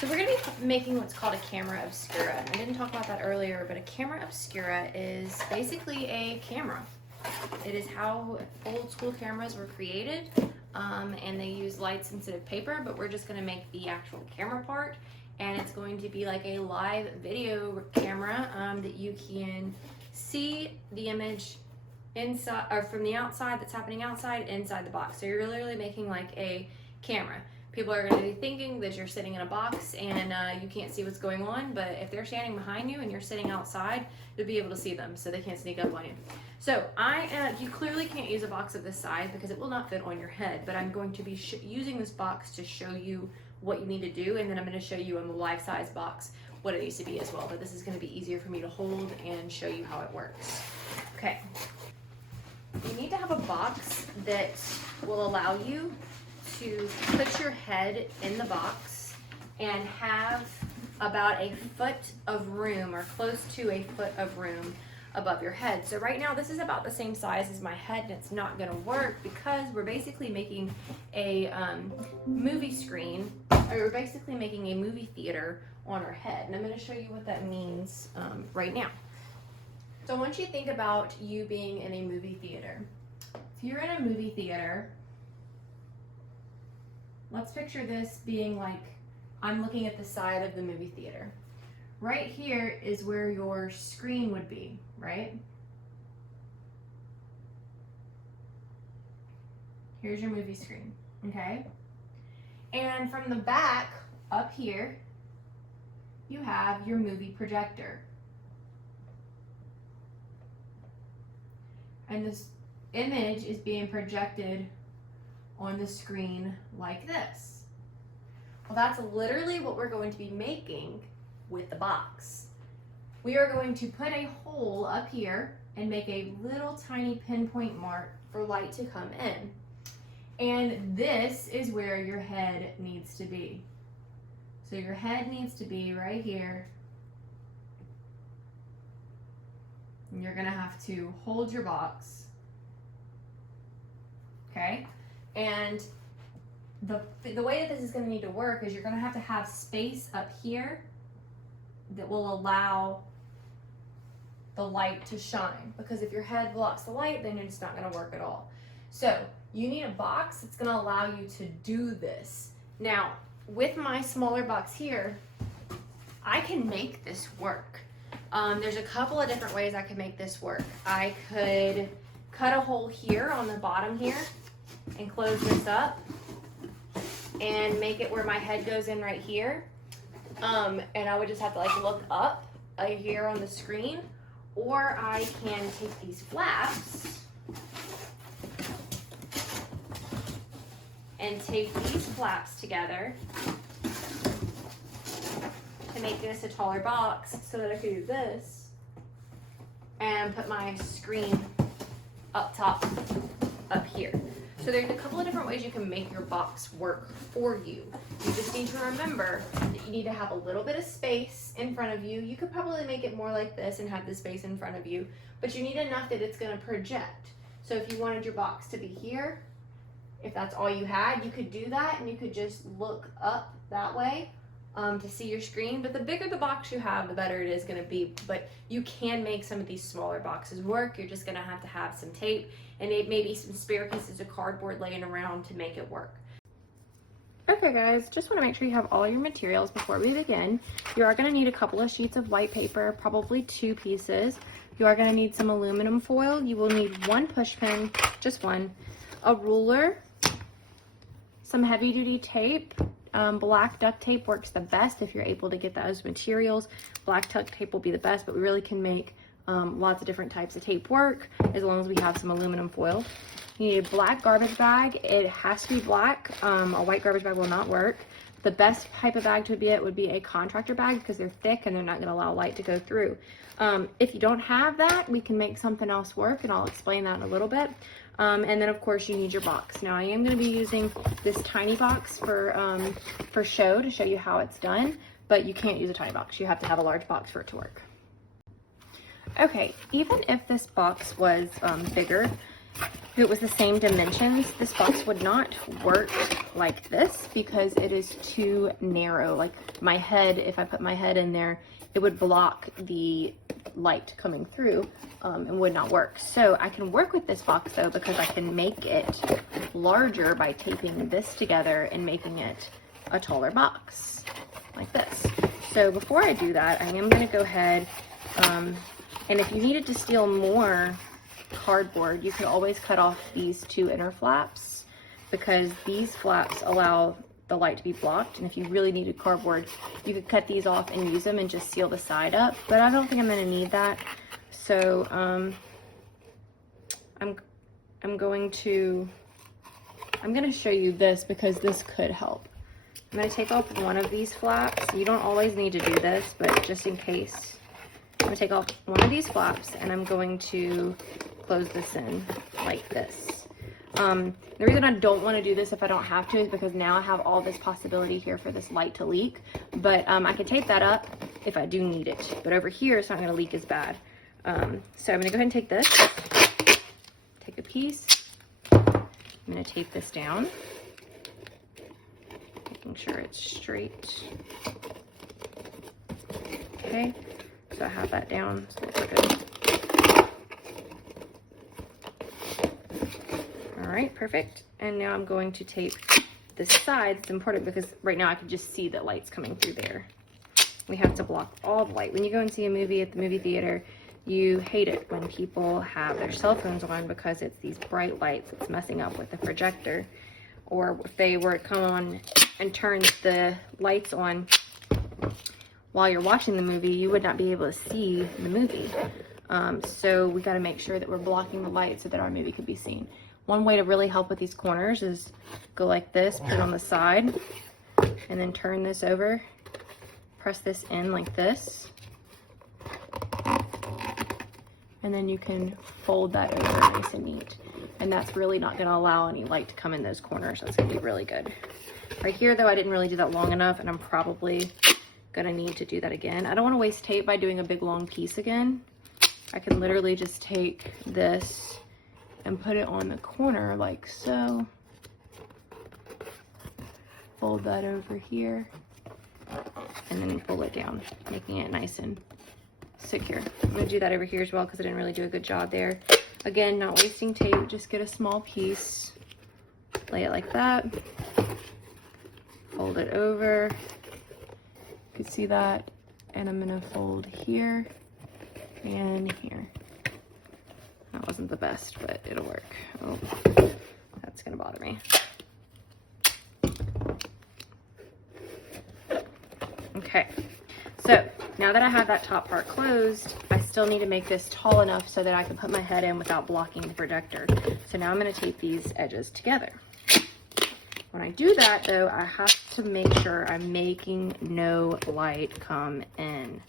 So we're going to be making what's called a camera obscura. I didn't talk about that earlier, but a camera obscura is basically a camera. It is how old school cameras were created, and they use light sensitive paper, but we're just going to make the actual camera part, and it's going to be like a live video camera that you can see the image inside or from the outside that's happening outside inside the box. So you're literally making like a camera. People are going to be thinking that you're sitting in a box and you can't see what's going on, but if they're standing behind you and you're sitting outside, you'll be able to see them so they can't sneak up on you. So you clearly can't use a box of this size because it will not fit on your head, but I'm going to be using this box to show you what you need to do, and then I'm going to show you in the life-size box what it needs to be as well, but this is going to be easier for me to hold and show you how it works. Okay, you need to have a box that will allow you to put your head in the box and have about a foot of room or close to a foot of room above your head. So right now this is about the same size as my head, and it's not going to work because we're basically making a movie screen, or we're basically making a movie theater on our head, and I'm going to show you what that means right now. So I want you to think about you being in a movie theater. If you're in a movie theater, let's picture this being like I'm looking at the side of the movie theater. Right here is where your screen would be, right? Here's your movie screen, okay? And from the back up here, you have your movie projector. And this image is being projected on the screen like this. Well, that's literally what we're going to be making with the box. We are going to put a hole up here and make a little tiny pinpoint mark for light to come in. And this is where your head needs to be. So your head needs to be right here. And you're gonna have to hold your box, okay? And the way that this is going to need to work is you're going to have space up here that will allow the light to shine, because if your head blocks the light, then it's not going to work at all. So you need a box that's going to allow you to do this. Now, with my smaller box here, I can make this work. There's a couple of different ways I could make this work. I could cut a hole here on the bottom here and close this up and make it where my head goes in right here, and I would just have to like look up here on the screen, or I can take these flaps and tape these flaps together to make this a taller box so that I could do this and put my screen up top up here. So there's a couple of different ways you can make your box work for you. You just need to remember that you need to have a little bit of space in front of you. You could probably make it more like this and have the space in front of you, but you need enough that it's going to project. So if you wanted your box to be here, if that's all you had, you could do that, and you could just look up that way to see your screen. But the bigger the box you have, the better it is going to be. But you can make some of these smaller boxes work. You're just going to have some tape and maybe some spare pieces of cardboard laying around to make it work. Okay guys, just want to make sure you have all your materials before we begin. You are going to need a couple of sheets of white paper, probably 2 pieces. You are going to need some aluminum foil. You will need 1 push pin, just 1, a ruler, some heavy duty tape. Black duct tape works the best if you're able to get those materials. Black duct tape will be the best, but we really can make lots of different types of tape work as long as we have some aluminum foil. You need a black garbage bag. It has to be black. A white garbage bag will not work. The best type of bag to get would be a contractor bag because they're thick and they're not going to allow light to go through. If you don't have that, we can make something else work, and I'll explain that in a little bit. And then of course you need your box. Now I am going to be using this tiny box for show to show you how it's done, but you can't use a tiny box. You have to have a large box for it to work. Okay, even if this box was bigger, if it was the same dimensions, this box would not work like this because it is too narrow. Like my head, if I put my head in there, it would block the light coming through and would not work. So I can work with this box though, because I can make it larger by taping this together and making it a taller box like this. So before I do that, I am going to go ahead and if you needed to steal more cardboard, you could always cut off these two inner flaps, because these flaps allow the light to be blocked. And if you really needed cardboard, you could cut these off and use them and just seal the side up, but I don't think I'm going to need that. So I'm going to show you this because this could help. I'm going to take off one of these flaps. You don't always need to do this, but just in case, I'm going to take off one of these flaps and I'm going to close this in like this. The reason I don't want to do this if I don't have to is because now I have all this possibility here for this light to leak, but I can tape that up if I do need it, but over here it's not going to leak as bad. So I'm going to go ahead and take this, take a piece, I'm going to tape this down, making sure it's straight. Okay, so I have that down, so it's good. All right, perfect. And now I'm going to tape this side. It's important because right now I can just see the lights coming through there. We have to block all the light. When you go and see a movie at the movie theater, you hate it when people have their cell phones on because it's these bright lights that's messing up with the projector. Or if they were to come on and turn the lights on while you're watching the movie, you would not be able to see the movie. So we got to make sure that we're blocking the light so that our movie could be seen. One way to really help with these corners is go like this, put it on the side, and then turn this over, press this in like this, and then you can fold that over nice and neat. And that's really not going to allow any light to come in those corners. That's going to be really good. Right here though, I didn't really do that long enough, and I'm probably going to need to do that again. I don't want to waste tape by doing a big long piece again. I can literally just take this and put it on the corner like so. Fold that over here and then pull it down, making it nice and secure. I'm going to do that over here as well because I didn't really do a good job there. Again, not wasting tape, just get a small piece, lay it like that, fold it over. You can see that, and I'm going to fold here and here. That wasn't the best, but it'll work. Oh, that's gonna bother me. Okay, so now that I have that top part closed, I still need to make this tall enough so that I can put my head in without blocking the projector. So now I'm gonna tape these edges together. When I do that though, I have to make sure I'm making no light come in.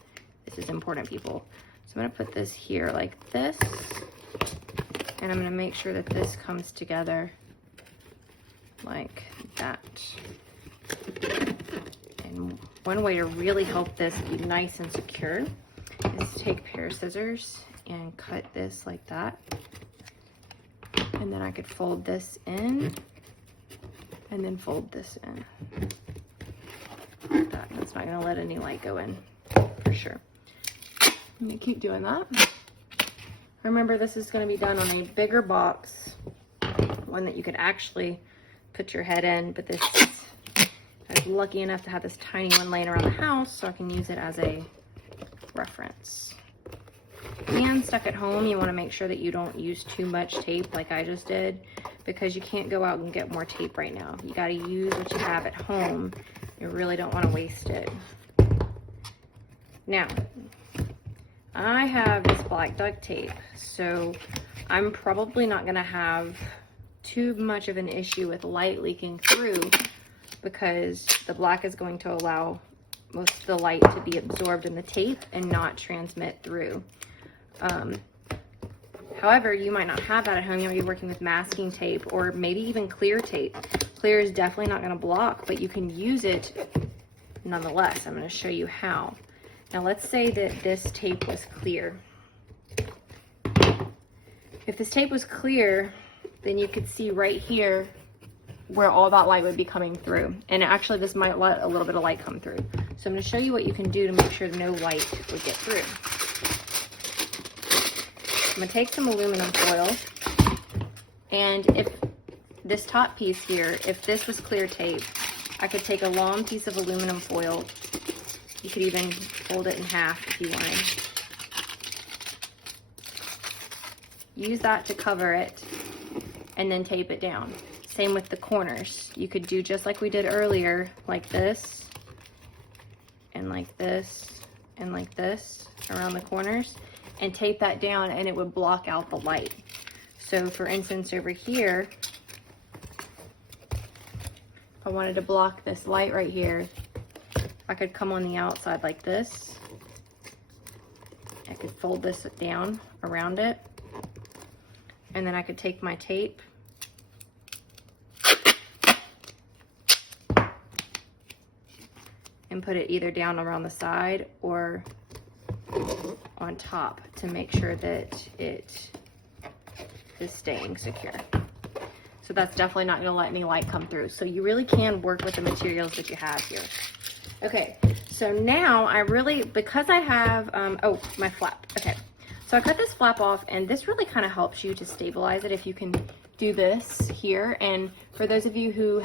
This is important, people. So I'm gonna put this here like this. And I'm going to make sure that this comes together like that. And one way to really help this be nice and secure is to take a pair of scissors and cut this like that. And then I could fold this in and then fold this in. Like that. That's not going to let any light go in for sure. I'm going to keep doing that. Remember, this is going to be done on a bigger box, one that you could actually put your head in, but this I was lucky enough to have this tiny one laying around the house, so I can use it as a reference. And stuck at home, you want to make sure that you don't use too much tape like I just did, because you can't go out and get more tape right now. You got to use what you have at home. You really don't want to waste it. Now, I have this black duct tape, so I'm probably not going to have too much of an issue with light leaking through because the black is going to allow most of the light to be absorbed in the tape and not transmit through. However, you might not have that at home. You might be working with masking tape or maybe even clear tape. Clear is definitely not going to block, but you can use it nonetheless. I'm going to show you how. Now let's say that this tape was clear. If this tape was clear, then you could see right here where all that light would be coming through. And actually this might let a little bit of light come through. So I'm going to show you what you can do to make sure no light would get through. I'm going to take some aluminum foil, and if this top piece here, if this was clear tape, I could take a long piece of aluminum foil. You could even fold it in half if you wanted. Use that to cover it and then tape it down. Same with the corners. You could do just like we did earlier, like this, and like this, and like this around the corners, and tape that down, and it would block out the light. So for instance, over here, if I wanted to block this light right here, I could come on the outside like this. I could fold this down around it, and then I could take my tape and put it either down around the side or on top to make sure that it is staying secure. So that's definitely not going to let any light come through. So you really can work with the materials that you have here. Okay, so now I really, because I have, oh, my flap. Okay, so I cut this flap off, and this really kind of helps you to stabilize it if you can do this here. And for those of you who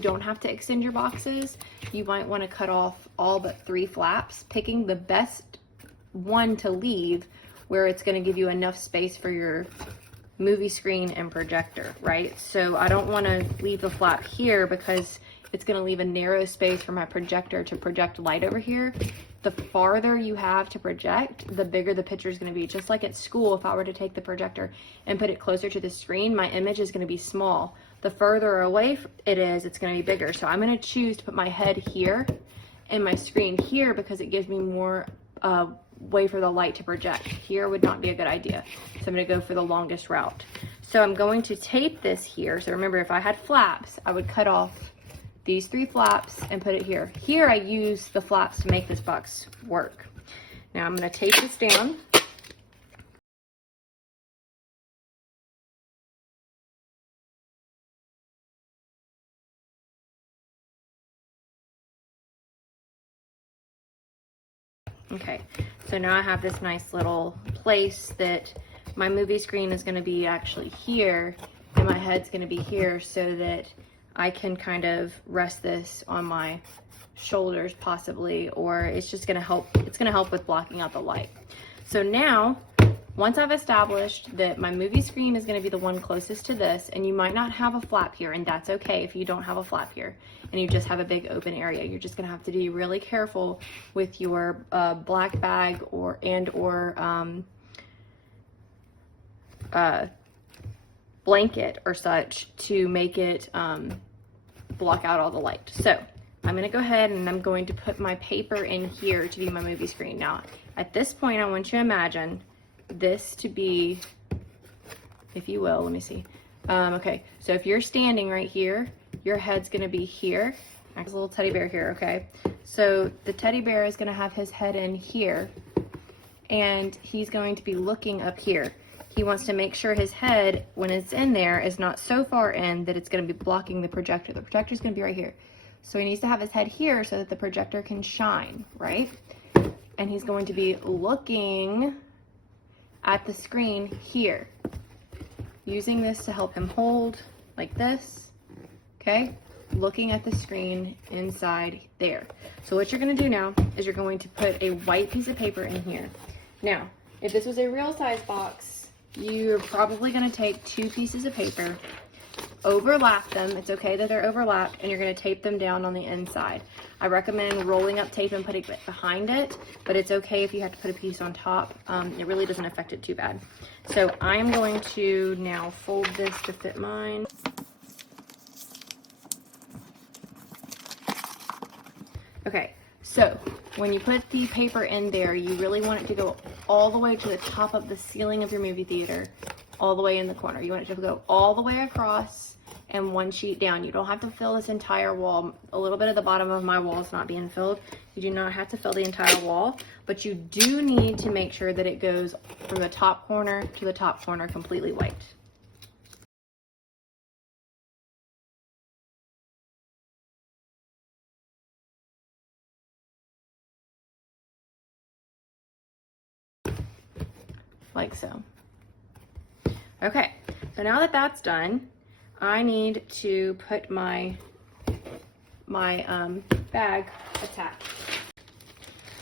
don't have to extend your boxes, you might want to cut off all but 3 flaps, picking the best one to leave where it's going to give you enough space for your movie screen and projector, right? So I don't want to leave the flap here because it's going to leave a narrow space for my projector to project light over here. The farther you have to project, the bigger the picture is going to be. Just like at school, if I were to take the projector and put it closer to the screen, my image is going to be small. The further away it is, it's going to be bigger. So I'm going to choose to put my head here and my screen here because it gives me more way for the light to project. Here would not be a good idea. So I'm going to go for the longest route. So I'm going to tape this here. So remember, if I had flaps, I would cut off these 3 flaps and put it here. Here I use the flaps to make this box work. Now I'm going to tape this down. Okay, so now I have this nice little place that my movie screen is going to be actually here, and my head's going to be here, so that I can kind of rest this on my shoulders possibly, or it's just going to help, it's going to help with blocking out the light. So now, once I've established that my movie screen is going to be the one closest to this, and you might not have a flap here, and that's okay if you don't have a flap here and you just have a big open area. You're just going to have to be really careful with your black bag or blanket or such to make it block out all the light. So I'm going to go ahead and I'm going to put my paper in here to be my movie screen. Now at this point, I want you to imagine this to be, if you will, let me see. Okay, so if you're standing right here, your head's going to be here. There's a little teddy bear here, okay? So the teddy bear is going to have his head in here, and he's going to be looking up here. He wants to make sure his head, when it's in there, is not so far in that it's going to be blocking the projector. The projector is going to be right here. So he needs to have his head here so that the projector can shine, right? And he's going to be looking at the screen here, using this to help him hold like this, okay? Looking at the screen inside there. So what you're going to do now is you're going to put a white piece of paper in here. Now, if this was a real size box, you're probably going to take 2 pieces of paper, overlap them. It's okay that they're overlapped, and you're going to tape them down on the inside. I recommend rolling up tape and putting it behind it, but it's okay if you have to put a piece on top. It really doesn't affect it too bad. So I'm going to now fold this to fit mine. Okay, so when you put the paper in there, you really want it to go all the way to the top of the ceiling of your movie theater, all the way in the corner. You want it to go all the way across and 1 sheet down. You don't have to fill this entire wall. A little bit of the bottom of my wall is not being filled. You do not have to fill the entire wall, but you do need to make sure that it goes from the top corner to the top corner completely white. like so. Okay, so now that that's done, I need to put my bag attached.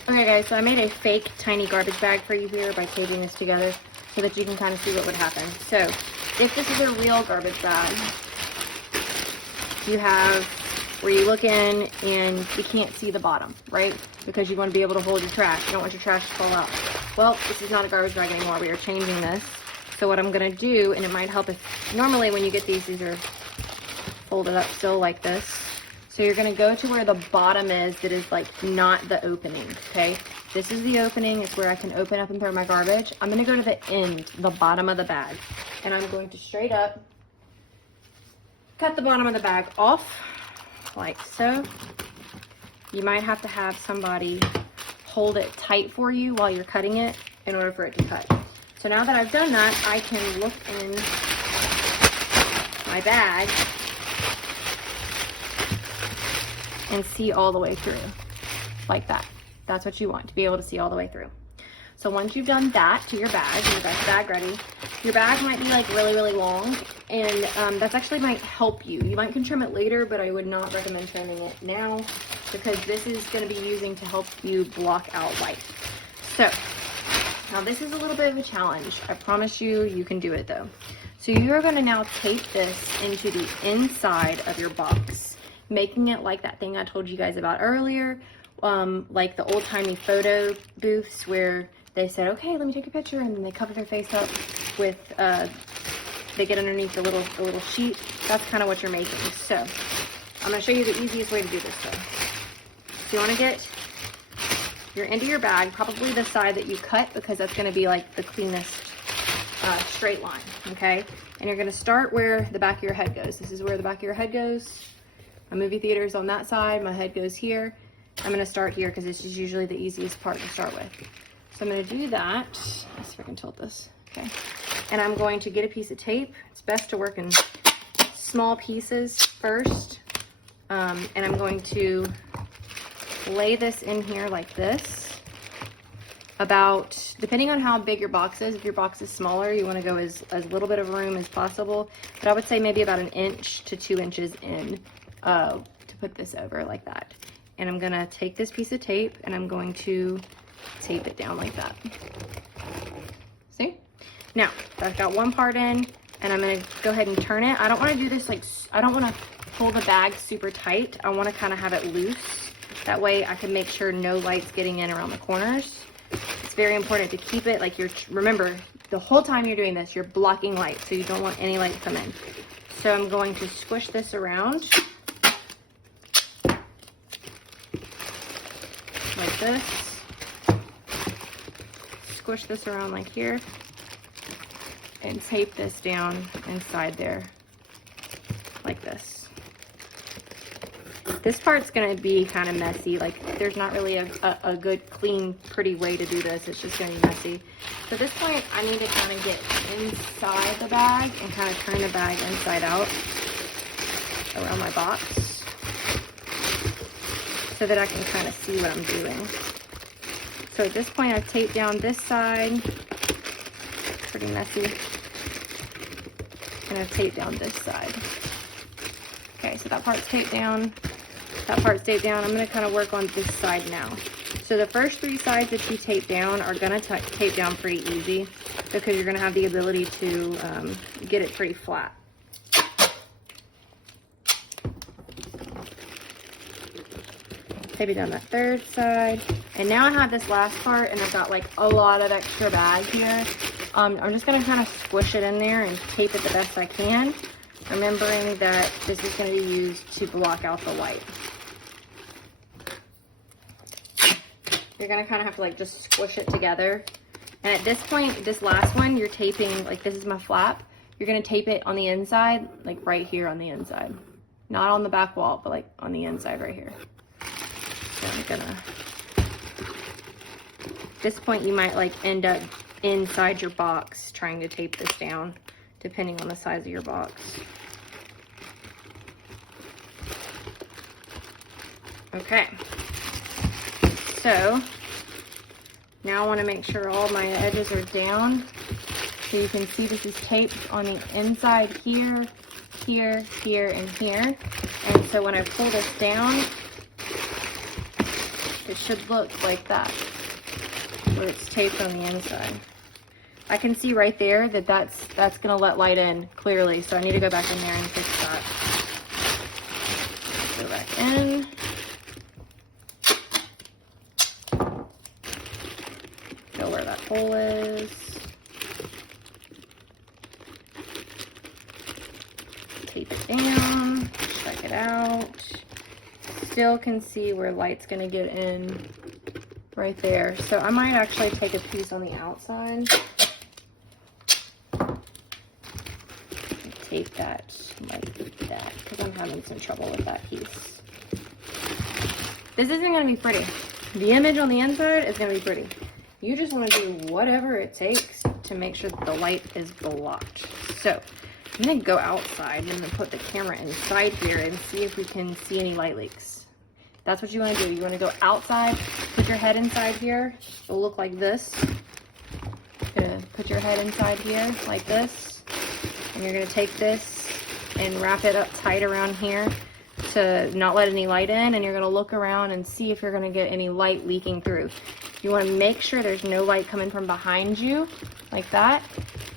Okay guys, so I made a fake tiny garbage bag for you here by taping this together so that you can kind of see what would happen. So if this is a real garbage bag, you have where you look in and you can't see the bottom, right? Because you want to be able to hold your trash. You don't want your trash to fall out. Well, this is not a garbage bag anymore. We are changing this. So what I'm going to do, and it might help if, normally when you get these are folded up still like this. So you're going to go to where the bottom is that is like not the opening, okay? This is the opening. It's where I can open up and throw my garbage. I'm going to go to the end, the bottom of the bag. And I'm going to straight up cut the bottom of the bag off like so. You might have to have somebody hold it tight for you while you're cutting it in order for it to cut. So now that I've done that, I can look in my bag and see all the way through, like that. That's what you want, to be able to see all the way through. So once you've done that to your bag, you've got your bag ready, your bag might be like really, really long, and that's actually might help you. You might can trim it later, but I would not recommend trimming it now because this is gonna be using to help you block out light. So, now this is a little bit of a challenge. I promise you, you can do it though. So you are gonna now tape this into the inside of your box, making it like that thing I told you guys about earlier, like the old-timey photo booths where they said, okay, let me take a picture, and then they cover their face up with, they get underneath the little sheet. That's kind of what you're making. So I'm gonna show you the easiest way to do this though. So you wanna get your end of your bag, probably the side that you cut because that's gonna be like the cleanest straight line, okay? And you're gonna start where the back of your head goes. This is where the back of your head goes. My movie theater is on that side, my head goes here. I'm gonna start here because this is usually the easiest part to start with. So I'm gonna do that. Let's see if I can tilt this, okay? And I'm going to get a piece of tape. It's best to work in small pieces first. And I'm going to lay this in here like this. About, depending on how big your box is, if your box is smaller, you wanna go as little bit of room as possible. But I would say maybe about 1 inch to 2 inches in to put this over like that. And I'm gonna take this piece of tape and I'm going to tape it down like that. See? Now, I've got one part in and I'm gonna go ahead and turn it. I don't wanna do this like, I don't wanna pull the bag super tight. I wanna kinda have it loose. That way I can make sure no light's getting in around the corners. It's very important to keep it like remember, the whole time you're doing this, you're blocking light, so you don't want any light to come in. So I'm going to squish this around like this. Squish this around like here and tape this down inside there like this. This part's gonna be kind of messy. Like there's not really a good, clean, pretty way to do this. It's just gonna be messy. So at this point, I need to kind of get inside the bag and kind of turn the bag inside out around my box so that I can kind of see what I'm doing. So at this point, I've taped down this side, pretty messy, and I've taped down this side. Okay, so that part's taped down. That part's taped down. I'm going to kind of work on this side now. So the first 3 sides that you tape down are going to tape down pretty easy because you're going to have the ability to get it pretty flat. Tape it down that 3rd side. And now I have this last part and I've got like a lot of extra bag here. I'm just going to kind of squish it in there and tape it the best I can, remembering that this is going to be used to block out the light. You're gonna kind of have to like just squish it together. And at this point, this last one, you're taping, like this is my flap. You're gonna tape it on the inside, like right here on the inside. Not on the back wall, but like on the inside right here. So I'm gonna, at this point you might like end up inside your box trying to tape this down, depending on the size of your box. Okay. So now I want to make sure all my edges are down. So you can see this is taped on the inside here, here, here, and here. And so when I pull this down, it should look like that, where it's taped on the inside. I can see right there that that's gonna let light in clearly, so I need to go back in there and fix that. Go back in. Go where that hole is. Tape it down, check it out. Still can see where light's gonna get in right there. So I might actually take a piece on the outside. Tape that like that, because I'm having some trouble with that piece. This isn't gonna be pretty. The image on the inside is gonna be pretty. You just wanna do whatever it takes to make sure that the light is blocked. So I'm gonna go outside and then put the camera inside here and see if we can see any light leaks. That's what you wanna do. You wanna go outside, put your head inside here. It'll look like this. Gonna put your head inside here like this. And you're gonna take this and wrap it up tight around here to not let any light in, and you're gonna look around and see if you're gonna get any light leaking through. You wanna make sure there's no light coming from behind you, like that,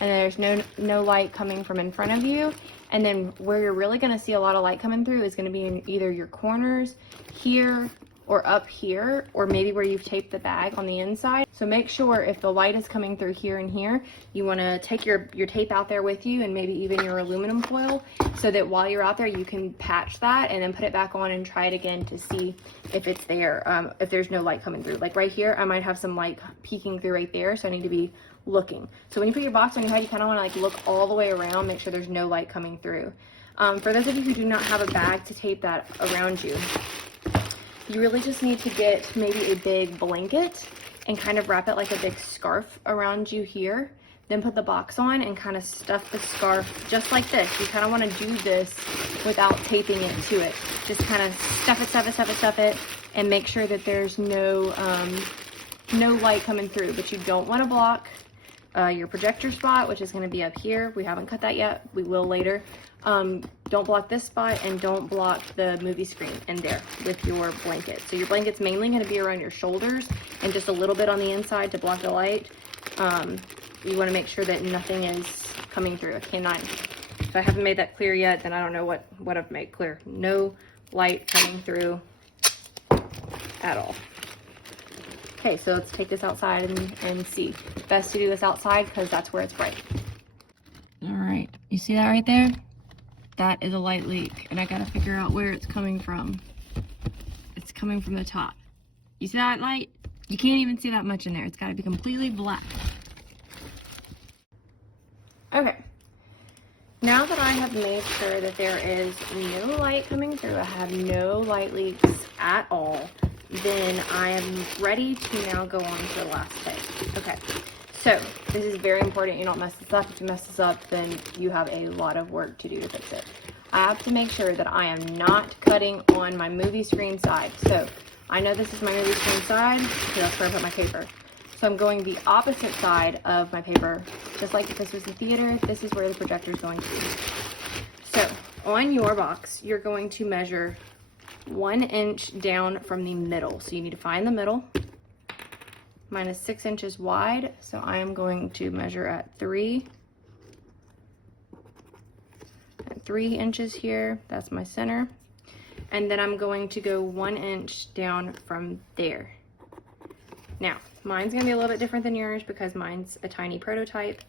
and there's no light coming from in front of you. And then where you're really gonna see a lot of light coming through is gonna be in either your corners, here, or up here, or maybe where you've taped the bag on the inside. So make sure if the light is coming through here and here, you wanna take your tape out there with you, and maybe even your aluminum foil, so that while you're out there, you can patch that and then put it back on and try it again to see if it's there, if there's no light coming through. Like right here, I might have some light peeking through right there, so I need to be looking. So when you put your box on your head, you kinda wanna like look all the way around, make sure there's no light coming through. For those of you who do not have a bag to tape that around you, you really just need to get maybe a big blanket and kind of wrap it like a big scarf around you here. Then put the box on and kind of stuff the scarf just like this. You kind of want to do this without taping it to it. Just kind of stuff it, and make sure that there's no light coming through. But you don't want to block your projector spot, which is going to be up here. We haven't cut that yet. We will later. Don't block this spot, and don't block the movie screen in there with your blanket. So your blanket's mainly going to be around your shoulders and just a little bit on the inside to block the light. You want to make sure that nothing is coming through. If I haven't made that clear yet, then I don't know what I've made clear. No light coming through at all. Okay, so let's take this outside and see. Best to do this outside because that's where it's bright. All right, you see that right there? That is a light leak, and I gotta figure out where it's coming from. It's coming from the top. You see that light? You can't even see that much in there. It's gotta be completely black. Okay. Now that I have made sure that there is no light coming through, I have no light leaks at all, then I am ready to now go on to the last tape. Okay. So this is very important you don't mess this up. If you mess this up, then you have a lot of work to do to fix it. I have to make sure that I am not cutting on my movie screen side. So I know this is my movie screen side, so that's where I put my paper. So I'm going the opposite side of my paper. Just like if this was the theater, this is where the projector is going to be. So on your box, you're going to measure 1 inch down from the middle. So you need to find the middle. Mine is 6 inches wide, so I am going to measure at 3 inches here. That's my center. And then I'm going to go 1 inch down from there. Now, mine's gonna be a little bit different than yours because mine's a tiny prototype,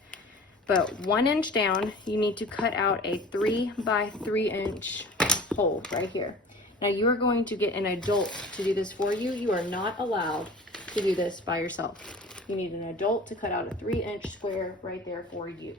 but 1 inch down, you need to cut out a 3 by 3 inch hole right here. Now you are going to get an adult to do this for you. You are not allowed to do this by yourself. You need an adult to cut out a 3 inch square right there for you.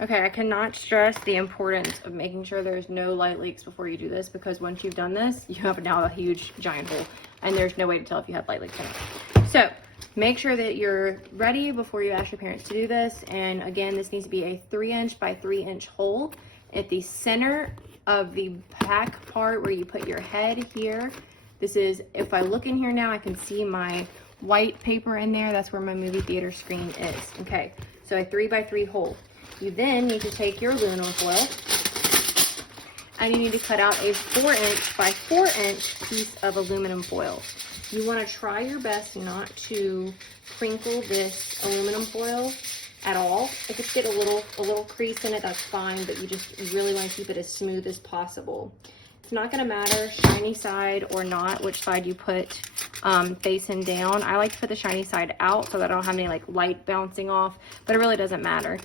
Okay, I cannot stress the importance of making sure there's no light leaks before you do this, because once you've done this, you have now a huge giant hole and there's no way to tell if you have light leaks in it. So make sure that you're ready before you ask your parents to do this. And again, this needs to be a 3 inch by 3 inch hole at the center of the back part where you put your head here. This is, if I look in here now, I can see my white paper in there. That's where my movie theater screen is. Okay, So a 3x3 hole. You then need to take your aluminum foil and you need to cut out a 4" by 4" piece of aluminum foil. You want to try your best not to crinkle this aluminum foil at all. If it's got a little crease in it, that's fine, but you just really want to keep it as smooth as possible. It's not going to matter shiny side or not, which side you put facing down. I like to put the shiny side out so that I don't have any like light bouncing off, but it really doesn't matter.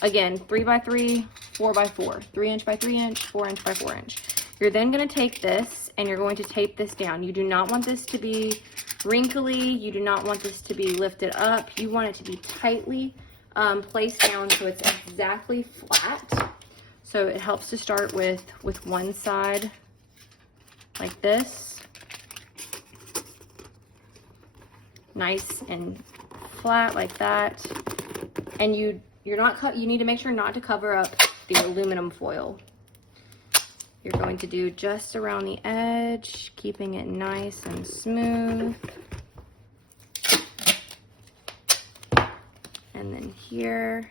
Again, 3x3, 4x4, 3" by 3", 4" by 4". You're then going to take this and you're going to tape this down. You do not want this to be wrinkly. You do not want this to be lifted up. You want it to be tightly placed down so it's exactly flat. So it helps to start with one side like this. Nice and flat like that. And you need to make sure not to cover up the aluminum foil. You're going to do just around the edge, keeping it nice and smooth. And then here.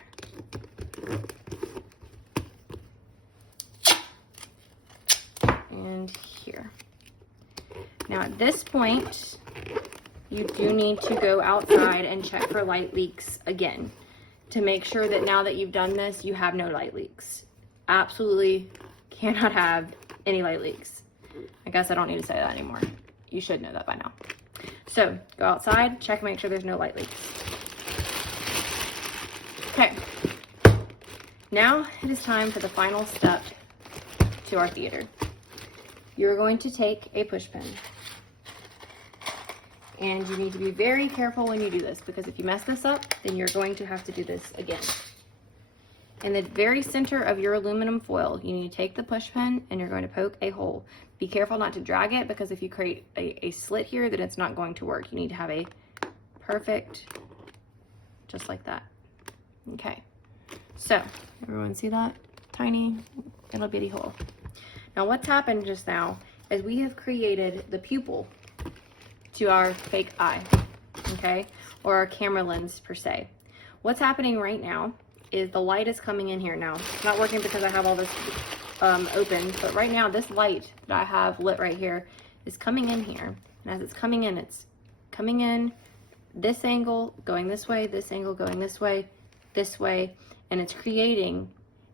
And here. Now at this point, you do need to go outside and check for light leaks again to make sure that now that you've done this, you have no light leaks. Absolutely cannot have any light leaks. I guess I don't need to say that anymore. You should know that by now. So go outside, check, make sure there's no light leaks. Okay. Now it is time for the final step to our theater. You're going to take a push pin. And you need to be very careful when you do this, because if you mess this up, then you're going to have to do this again. In the very center of your aluminum foil, you need to take the push pin and you're going to poke a hole. Be careful not to drag it, because if you create a slit here, then it's not going to work. You need to have a perfect, just like that. Okay, so everyone see that? Tiny little bitty hole. Now what's happened just now is we have created the pupil to our fake eye, okay? Or our camera lens per se. What's happening right now is the light is coming in here now. It's not working because I have all this open, but right now this light that I have lit right here is coming in here. And as it's coming in this angle, going this way, this angle going this way, and it's creating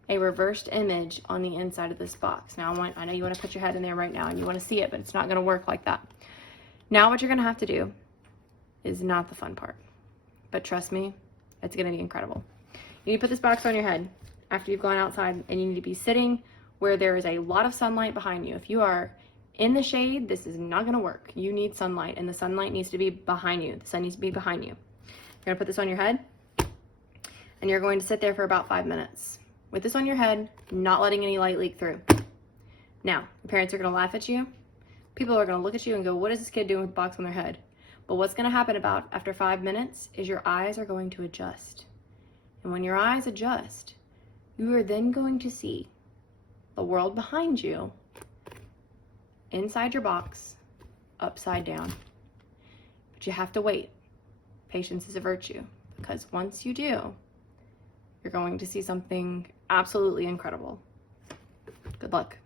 a reversed image on the inside of this box. Now I know you want to put your head in there right now and you want to see it, but it's not going to work like that. Now what you're going to have to do is not the fun part, but trust me, it's going to be incredible. You need to put this box on your head after you've gone outside, and you need to be sitting where there is a lot of sunlight behind you. If you are in the shade, this is not going to work. You need sunlight, and the sunlight needs to be behind you. The sun needs to be behind you. You're going to put this on your head, and you're going to sit there for about 5 minutes with this on your head, not letting any light leak through. Now, your parents are going to laugh at you. People are going to look at you and go, what is this kid doing with the box on their head? But what's going to happen after 5 minutes is your eyes are going to adjust. And when your eyes adjust, you are then going to see the world behind you, inside your box, upside down. But you have to wait. Patience is a virtue, because once you do, you're going to see something absolutely incredible. Good luck.